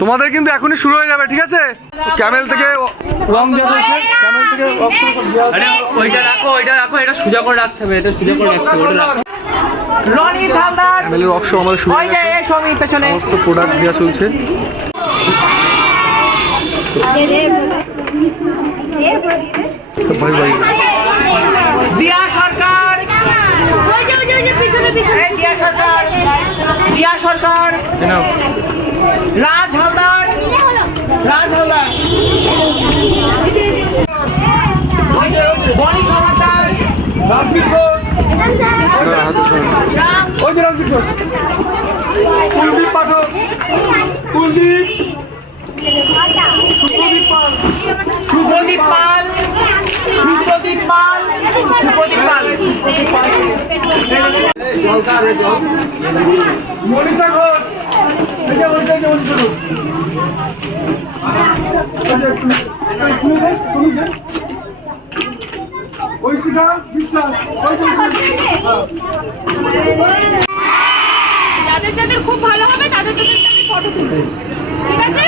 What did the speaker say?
তোমাদের কিন্তু এখনই শুরু হয়ে যাবে, ঠিক আছে? ক্যামেল থেকে রং দেওয়া চলছে, ক্যামেল থেকে ওইটা রাখো, এটা সোজা করে রাখতে হবে, এটা সোজা করে রাখতে হবে, ওটা রাখো। রনি হালদার ক্যামেলের ওয়ার্কশপ আমাদের শুরু হয়ে গেছে, সবই পেছনে সমস্ত প্রোডাক্ট দেওয়া চলছে। ভাই ভাই দিয়া সরকার, দিয়া সরকার, রাজ হালদার, বনি সমাদার, রাজদীপ ঘোষ, ওই যে রাজদীপ ঘোষ, কুলদীপ পাঠক, কুলদীপ, শুভদীপ পাল, মনীষা ঘোষ, ঐশিকা বিশ্বাস, যাদের যাদের খুব ভালো হবে তাদের জন্য আমি ফটো তুলব, ঠিক আছে?